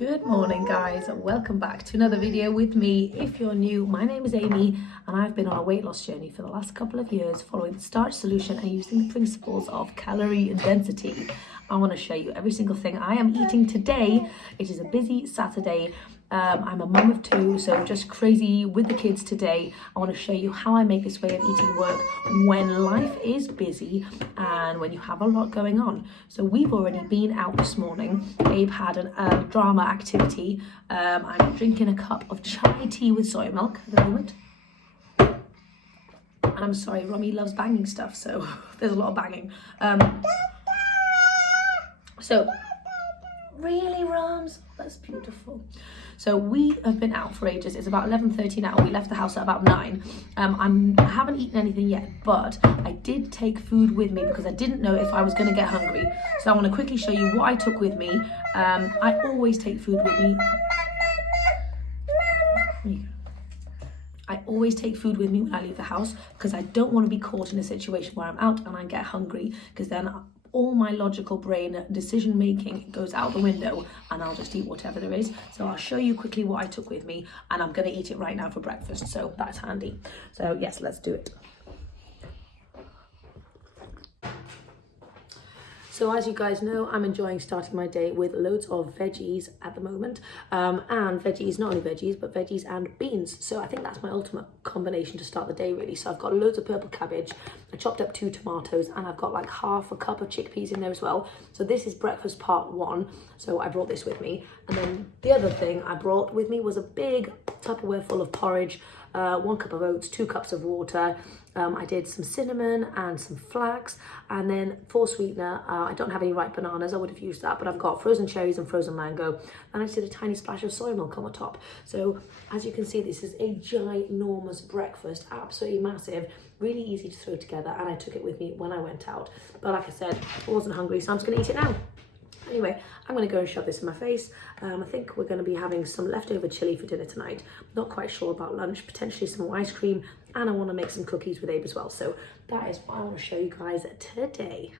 Good morning guys, welcome back to another video with me. If you're new, my name is Amy and I've been on a weight loss journey for the last couple of years following the Starch Solution and using the principles of calorie density. I want to show you every single thing I am eating today. It is a busy Saturday. I'm a mum of two, so just crazy with the kids today. I want to show you how I make this way of eating work when life is busy and when you have a lot going on. So we've already been out this morning. Abe had a drama activity. I'm drinking a cup of chai tea with soy milk at the moment. And I'm sorry, Romy loves banging stuff, so there's a lot of banging. So really, Rams? That's beautiful. So we have been out for ages. It's about 11:30 now. We left the house at about 9. I haven't eaten anything yet, but I did take food with me because I didn't know if I was going to get hungry. So I want to quickly show you what I took with me. I always take food with me. I always take food with me when I leave the house because I don't want to be caught in a situation where I'm out and I get hungry, because then all my logical brain decision making goes out the window and I'll just eat whatever there is. So I'll show you quickly what I took with me, and I'm going to eat it right now for breakfast, so that's handy. So yes, let's do it. So as you guys know, I'm enjoying starting my day with loads of veggies at the moment, and veggies, not only veggies, but veggies and beans. So I think that's my ultimate combination to start the day, really. So I've got loads of purple cabbage, I chopped up 2 tomatoes, and I've got like half a cup of chickpeas in there as well. So this is breakfast part 1. So I brought this with me. And then the other thing I brought with me was a big Tupperware full of porridge, 1 cup of oats, 2 cups of water. I did some cinnamon and some flax, and then for sweetener, I don't have any ripe bananas. I would have used that, but I've got frozen cherries and frozen mango, and I just did a tiny splash of soy milk on the top. So as you can see, this is a ginormous breakfast, absolutely massive, really easy to throw together, and I took it with me when I went out. But like I said, I wasn't hungry, so I'm just going to eat it now. Anyway, I'm going to go and shove this in my face. I think we're going to be having some leftover chili for dinner tonight. Not quite sure about lunch, potentially some more ice cream, and I want to make some cookies with Abe as well. So that is what I want to show you guys today.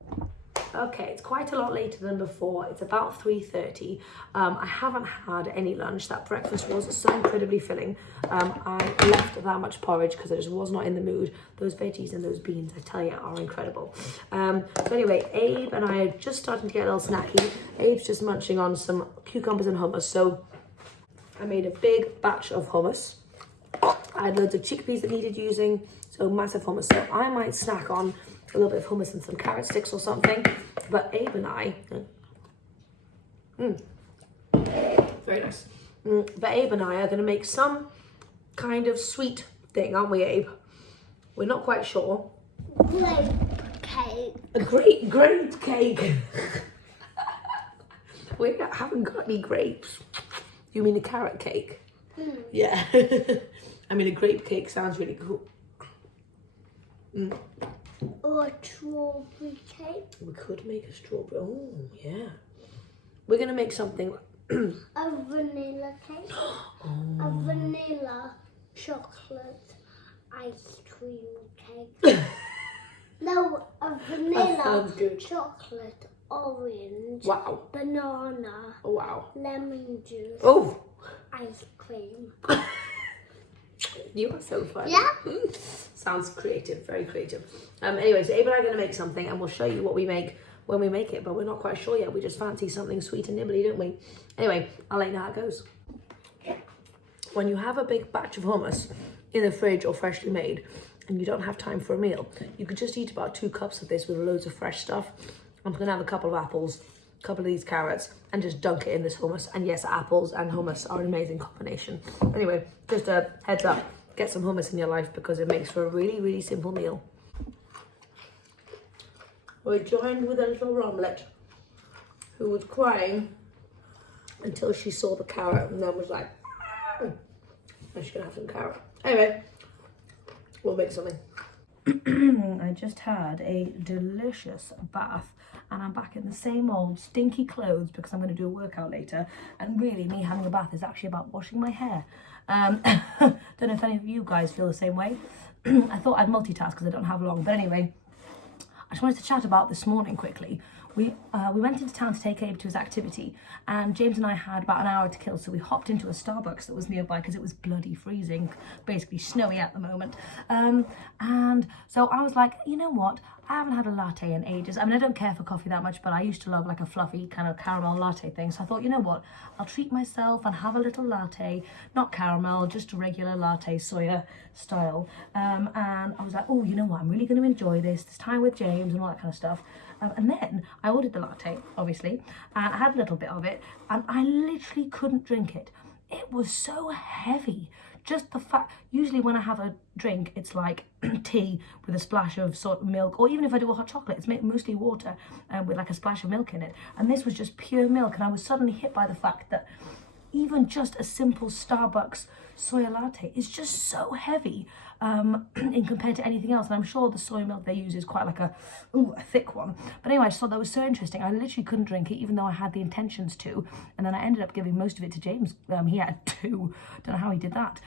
Okay, it's quite a lot later than before. It's about 3:30. I haven't had any lunch. That breakfast was so incredibly filling. I left that much porridge because I just was not in the mood. Those veggies and those beans, I tell you, are incredible. So anyway, Abe and I are just starting to get a little snacky. Abe's just munching on some cucumbers and hummus. So I made a big batch of hummus. I had loads of chickpeas that needed using, so massive hummus. So I might snack on a little bit of hummus and some carrot sticks or something. But Abe and I, very nice. But Abe and I are going to make some kind of sweet thing, aren't we, Abe? We're not quite sure. Grape cake. A grape cake. We haven't got any grapes. You mean a carrot cake? Yeah. I mean, a grape cake sounds really cool. Or a strawberry cake. We could make a strawberry. Oh, yeah. We're going to make something. A vanilla cake. A vanilla chocolate ice cream cake. No, a vanilla chocolate orange. Wow. Banana. Oh, wow. Lemon juice. Oh. Ice cream. You are so funny. Yeah. Sounds creative, very creative. Anyway, so Abe and I are going to make something, and we'll show you what we make when we make it, but we're not quite sure yet. We just fancy something sweet and nibbly, don't we? Anyway, I'll let you know how it goes. When you have a big batch of hummus in the fridge or freshly made, and you don't have time for a meal, you could just eat about 2 cups of this with loads of fresh stuff. I'm going to have a couple of apples, a couple of these carrots, and just dunk it in this hummus. And yes, apples and hummus are an amazing combination. Anyway, just a heads up, get some hummus in your life because it makes for a really, really simple meal. We're joined with a little Romlet who was crying until she saw the carrot and then was like, and she's gonna have some carrot. Anyway, we'll make something. I just had a delicious bath and I'm back in the same old stinky clothes because I'm going to do a workout later, and really me having a bath is actually about washing my hair. Don't know if any of you guys feel the same way. I thought I'd multitask because I don't have long, but anyway, I just wanted to chat about this morning quickly we went into town to take Abe to his activity, and James and I had about an hour to kill, so we hopped into a Starbucks that was nearby because it was bloody freezing, basically snowy at the moment. And so I was like, you know what? I haven't had a latte in ages. I mean, I don't care for coffee that much, but I used to love like a fluffy kind of caramel latte thing. So I thought, you know what? I'll treat myself and have a little latte, not caramel, just a regular latte, soya style. And I was like, oh, you know what? I'm really going to enjoy this time with James and all that kind of stuff. And then I ordered the latte, obviously, and I had a little bit of it, and I literally couldn't drink it. It was so heavy. Just the fact, usually when I have a drink, it's like tea with a splash of sort of milk, or even if I do a hot chocolate, it's mostly water with like a splash of milk in it. And this was just pure milk, and I was suddenly hit by the fact that even just a simple Starbucks soya latte is just so heavy in compared to anything else. And I'm sure the soy milk they use is quite like a thick one. But anyway, I just thought that was so interesting. I literally couldn't drink it, even though I had the intentions to. And then I ended up giving most of it to James. He had 2. Don't know how he did that.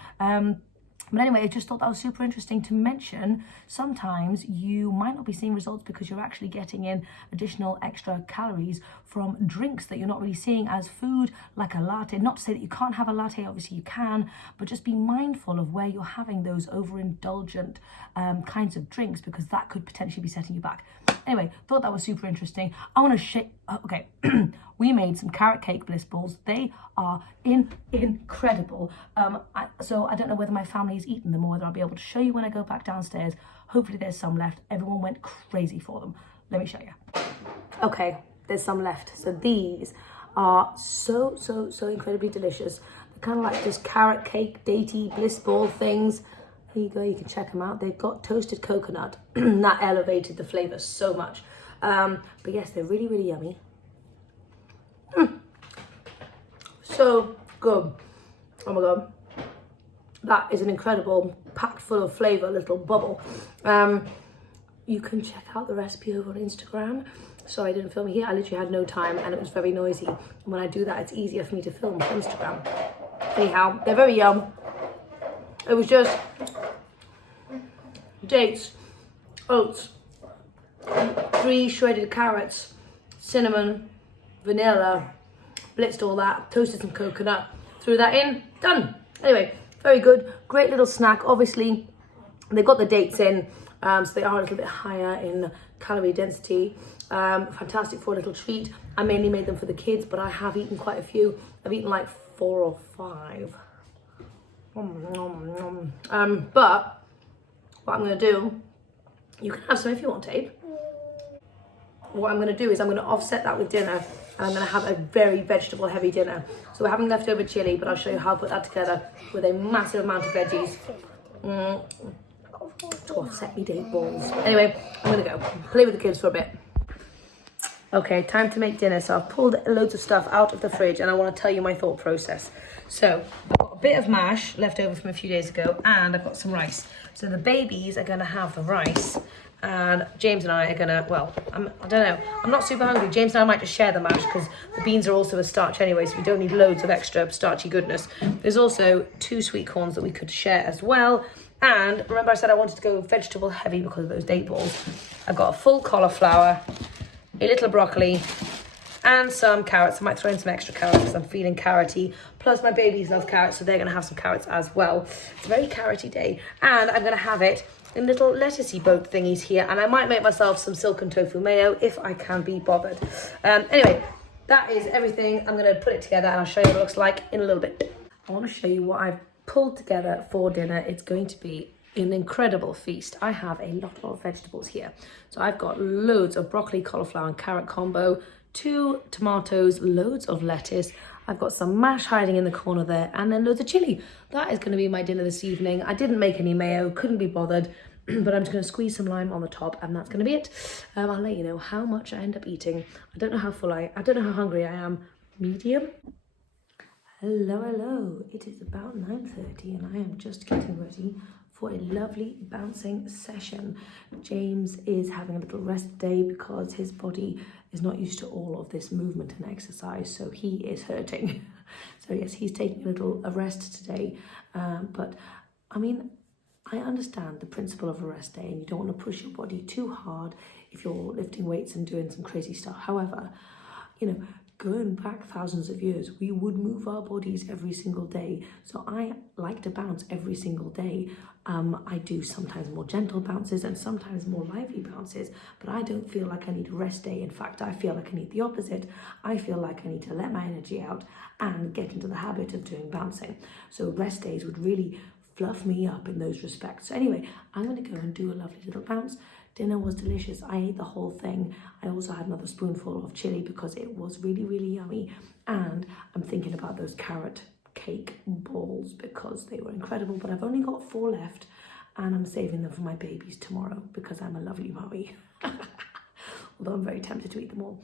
But anyway, I just thought that was super interesting to mention. Sometimes you might not be seeing results because you're actually getting in additional extra calories from drinks that you're not really seeing as food, like a latte. Not to say that you can't have a latte, obviously you can, but just be mindful of where you're having those overindulgent kinds of drinks, because that could potentially be setting you back. Anyway, thought that was super interesting. I want to okay, we made some carrot cake bliss balls. They are incredible. So I don't know whether my family's eaten them or whether I'll be able to show you when I go back downstairs. Hopefully there's some left. Everyone went crazy for them. Let me show you. Okay, there's some left. So these are so incredibly delicious. They're kind of like just carrot cake, datey bliss ball things. Here you go, you can check them out. They've got toasted coconut. That elevated the flavour so much. But yes, they're really yummy. So good. Oh my god. That is an incredible, packed full of flavour little bubble. You can check out the recipe over on Instagram. Sorry, I didn't film it here. I literally had no time and it was very noisy. And when I do that, it's easier for me to film for Instagram. Anyhow, they're very yum. It was just dates, oats, 3 shredded carrots, cinnamon, vanilla, blitzed all that, toasted some coconut, threw that in, done. Anyway, very good, great little snack. Obviously, they've got the dates in, so they are a little bit higher in calorie density. Fantastic for a little treat. I mainly made them for the kids, but I have eaten quite a few. I've eaten like 4 or 5. But what I'm going to do, you can have some if you want, Abe. What I'm going to do is I'm going to offset that with dinner, and I'm going to have a very vegetable heavy dinner. So we're having leftover chili, but I'll show you how I put that together with a massive amount of veggies to offset me date balls. Anyway, I'm going to go play with the kids for a bit. Okay, time to make dinner. So I've pulled loads of stuff out of the fridge and I want to tell you my thought process. So I've got a bit of mash left over from a few days ago, and I've got some rice. So the babies are going to have the rice, and James and I are going to, well, I don't know. I'm not super hungry. James and I might just share the mash because the beans are also a starch anyway, so we don't need loads of extra starchy goodness. There's also 2 sweet corns that we could share as well. And remember I said I wanted to go vegetable heavy because of those date balls. I've got a full cauliflower, a little broccoli, and some carrots. I might throw in some extra carrots because I'm feeling carroty. Plus my babies love carrots, so they're going to have some carrots as well. It's a very carroty day. And I'm going to have it in little lettucey boat thingies here. And I might make myself some silken tofu mayo if I can be bothered. Anyway, that is everything. I'm going to put it together and I'll show you what it looks like in a little bit. I want to show you what I've pulled together for dinner. It's going to be an incredible feast. I have a lot of vegetables here. So I've got loads of broccoli, cauliflower and carrot combo, 2 tomatoes, loads of lettuce. I've got some mash hiding in the corner there, and then loads of chili. That is going to be my dinner this evening. I didn't make any mayo, couldn't be bothered, but I'm just going to squeeze some lime on the top, and that's going to be it. I'll let you know how much I end up eating. I don't know how full I don't know how hungry I am. Medium. Hello. It is about 9:30 and I am just getting ready for a lovely bouncing session. James is having a little rest day because his body is not used to all of this movement and exercise, so he is hurting. So yes, he's taking a little rest today, but I mean, I understand the principle of a rest day, and you don't want to push your body too hard if you're lifting weights and doing some crazy stuff. However, you know, going back thousands of years, we would move our bodies every single day. So I like to bounce every single day. I do sometimes more gentle bounces and sometimes more lively bounces, but I don't feel like I need a rest day. In fact, I feel like I need the opposite. I feel like I need to let my energy out and get into the habit of doing bouncing. So rest days would really fluff me up in those respects. So anyway, I'm going to go and do a lovely little bounce. Dinner was delicious. I ate the whole thing. I also had another spoonful of chili because it was really, really yummy. And I'm thinking about those carrot cake balls because they were incredible, but I've only got 4 left and I'm saving them for my babies tomorrow because I'm a lovely mummy. Although I'm very tempted to eat them all.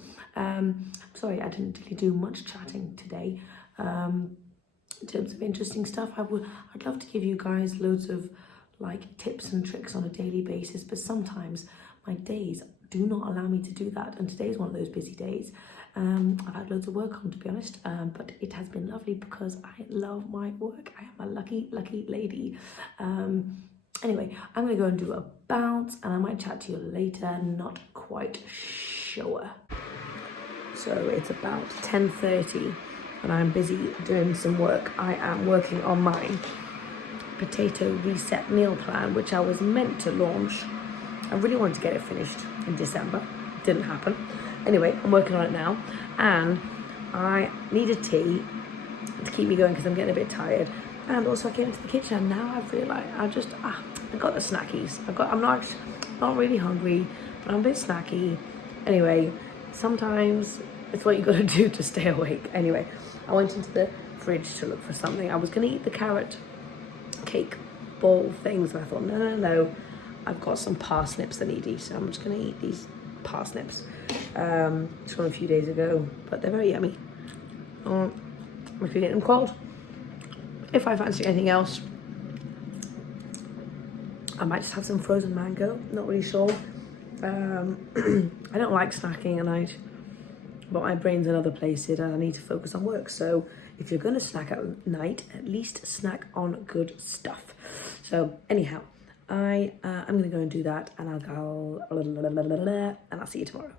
Sorry, I didn't really do much chatting today. In terms of interesting stuff, I'd love to give you guys loads of like tips and tricks on a daily basis, but sometimes my days do not allow me to do that, and today's one of those busy days. I've had loads of work on, to be honest, but it has been lovely because I love my work. I am a lucky lady. Anyway, I'm gonna go and do a bounce and I might chat to you later, not quite sure. So it's about 10:30 and I'm busy doing some work. I am working on my potato reset meal plan, which I was meant to launch. I really wanted to get it finished in December. Didn't happen. Anyway, I'm working on it now and I need a tea to keep me going because I'm getting a bit tired. And also I came into the kitchen and now I've realised I got the snackies. I'm not really hungry, but I'm a bit snacky. Anyway, sometimes it's what you got to do to stay awake. Anyway, I went into the fridge to look for something. I was going to eat the carrot cake ball things and I thought no, I've got some parsnips that need to eat, so I'm just going to eat these parsnips. It's from a few days ago, but they're very yummy. If you get them cold. If I fancy anything else, I might just have some frozen mango, not really sure. I don't like snacking at night, but my brain's in other places and I need to focus on work. So if you're going to snack at night, at least snack on good stuff. So anyhow, I'm going to go and do that and I'll see you tomorrow.